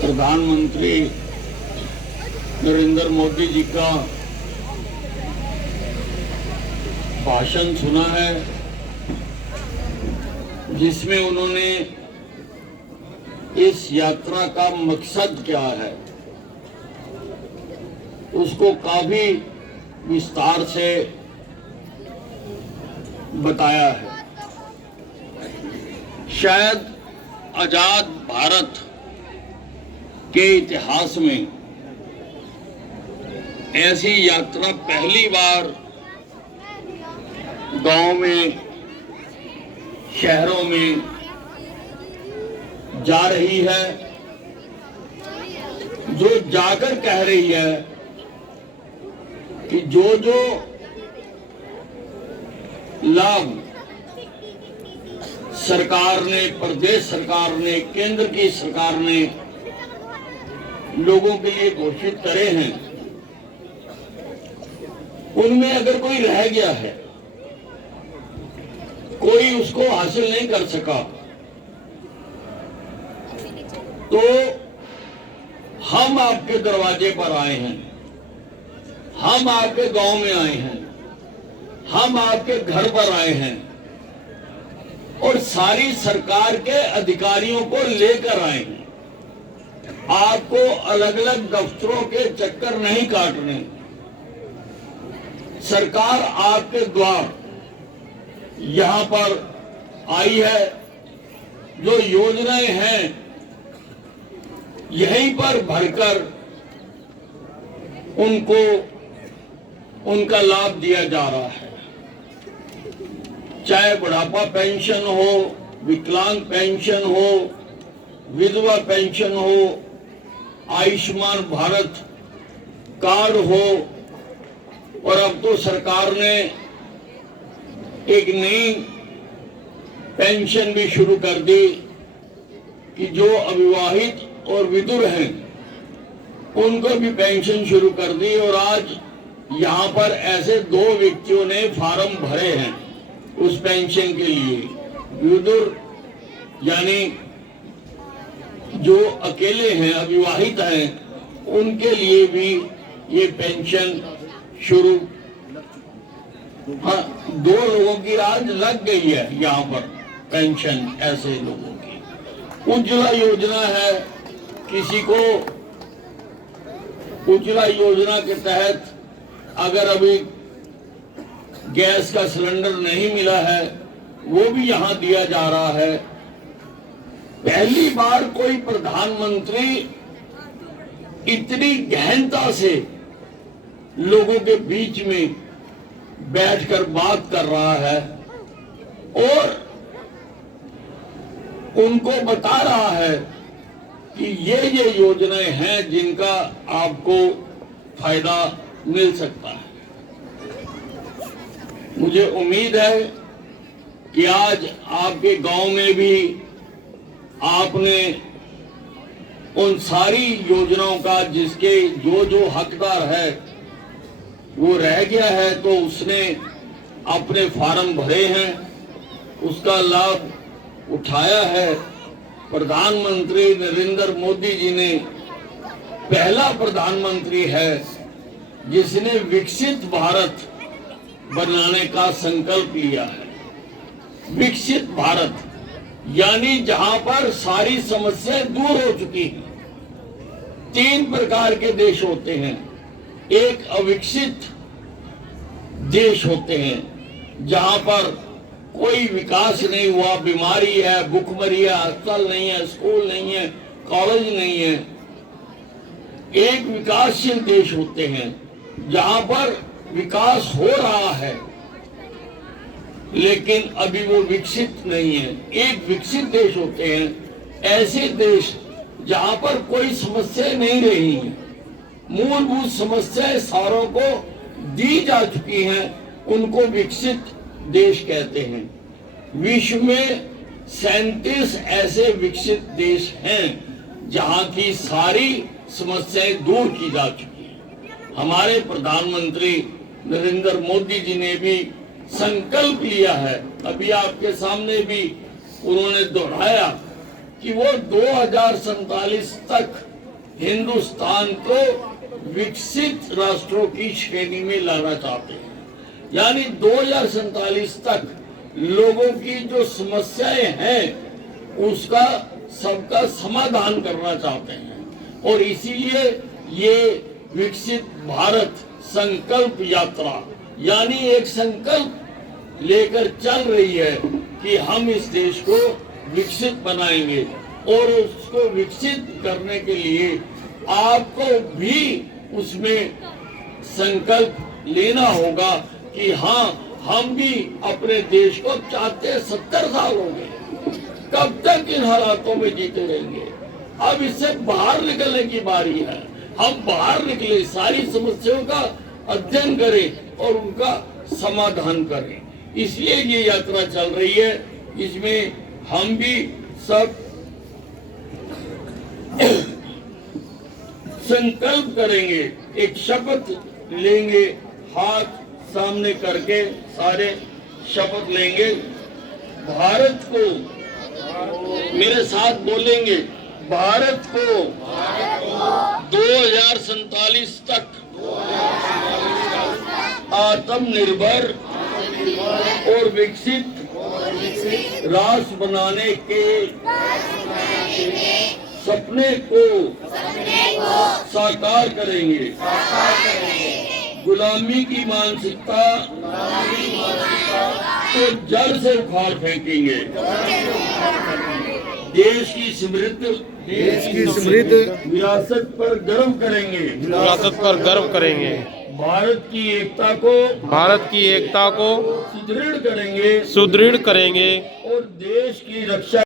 प्रधानमंत्री नरेंद्र मोदी जी का भाषण सुना है, जिसमें उन्होंने इस यात्रा का मकसद क्या है उसको काफी विस्तार से बताया है। शायद आजाद भारत के इतिहास में ऐसी यात्रा पहली बार गांव में, शहरों में जा रही है, जो जाकर कह रही है कि जो लाभ सरकार ने, प्रदेश सरकार ने, केंद्र की सरकार ने लोगों के लिए घोषित करे हैं, उनमें अगर कोई रह गया है, कोई उसको हासिल नहीं कर सका, तो हम आपके दरवाजे पर आए हैं, हम आपके गांव में आए हैं, हम आपके घर पर आए हैं और सारी सरकार के अधिकारियों को लेकर आए हैं। आपको अलग अलग दफ्तरों के चक्कर नहीं काटने। सरकार आपके द्वार यहां पर आई है, जो योजनाएं हैं यहीं पर भरकर उनको उनका लाभ दिया जा रहा है। चाहे बुढ़ापा पेंशन हो, विकलांग पेंशन हो, विधवा पेंशन हो, आयुष्मान भारत कार्ड हो, और अब तो सरकार ने एक नई पेंशन भी शुरू कर दी कि जो अविवाहित और विधुर हैं उनको भी पेंशन शुरू कर दी। और आज यहाँ पर ऐसे 2 व्यक्तियों ने फार्म भरे हैं उस पेंशन के लिए। विधुर यानी जो अकेले हैं, अविवाहित हैं, उनके लिए भी ये पेंशन शुरू, हाँ, 2 लोगों की आज लग गई है यहाँ पर पेंशन, ऐसे लोगों की। उज्ज्वला योजना है, किसी को उज्ज्वला योजना के तहत अगर अभी गैस का सिलेंडर नहीं मिला है, वो भी यहां दिया जा रहा है। पहली बार कोई प्रधानमंत्री इतनी गहनता से लोगों के बीच में बैठकर बात कर रहा है और उनको बता रहा है कि ये योजनाएं हैं जिनका आपको फायदा मिल सकता है। मुझे उम्मीद है कि आज आपके गांव में भी आपने उन सारी योजनाओं का, जिसके जो हकदार है वो रह गया है तो उसने अपने फार्म भरे हैं, उसका लाभ उठाया है। प्रधानमंत्री नरेंद्र मोदी जी ने पहला प्रधानमंत्री है जिसने विकसित भारत बनाने का संकल्प लिया है। विकसित भारत यानी जहां पर सारी समस्याएं दूर हो चुकी हैं। 3 प्रकार के देश होते हैं। एक अविकसित देश होते हैं जहां पर कोई विकास नहीं हुआ, बीमारी है, भूखमरी है, अस्पताल नहीं है, स्कूल नहीं है, कॉलेज नहीं है। एक विकासशील देश होते हैं जहां पर विकास हो रहा है लेकिन अभी वो विकसित नहीं है। एक विकसित देश होते हैं ऐसे देश जहां पर कोई समस्या नहीं रही है, मूलभूत समस्याएं सारों को दी जा चुकी हैं, उनको विकसित देश कहते हैं। विश्व में 37 ऐसे विकसित देश हैं जहां की सारी समस्याएं दूर की जा चुकी हैं। हमारे प्रधानमंत्री नरेंद्र मोदी जी ने भी संकल्प लिया है, अभी आपके सामने भी उन्होंने दोहराया कि वो 2047 तक हिंदुस्तान को विकसित राष्ट्रों की श्रेणी में लाना चाहते हैं। यानी 2047 तक लोगों की जो समस्याएं हैं उसका सबका समाधान करना चाहते हैं। और इसीलिए ये विकसित भारत संकल्प यात्रा यानी एक संकल्प लेकर चल रही है कि हम इस देश को विकसित बनाएंगे। और उसको विकसित करने के लिए आपको भी उसमें संकल्प लेना होगा कि हाँ, हम भी अपने देश को चाहते 70 साल हो गए, कब तक इन हालातों में जीते रहेंगे। अब इससे बाहर निकलने की बारी है। हम बाहर निकले, सारी समस्याओं का अध्ययन करें और उनका समाधान करें। इसलिए ये यात्रा चल रही है। इसमें हम भी सब संकल्प करेंगे, एक शपथ लेंगे, हाथ सामने करके सारे शपथ लेंगे। भारत को, मेरे साथ बोलेंगे, भारत को 2047 तक आत्मनिर्भर और विकसित राष्ट्र बनाने के सपने को साकार करेंगे। गुलामी की मानसिकता को जड़ से उखाड़ फेंकेंगे। देश की समृद्ध विरासत पर गर्व करेंगे। भारत की एकता को सुदृढ़ करेंगे सुदृढ़ करेंगे और देश की रक्षा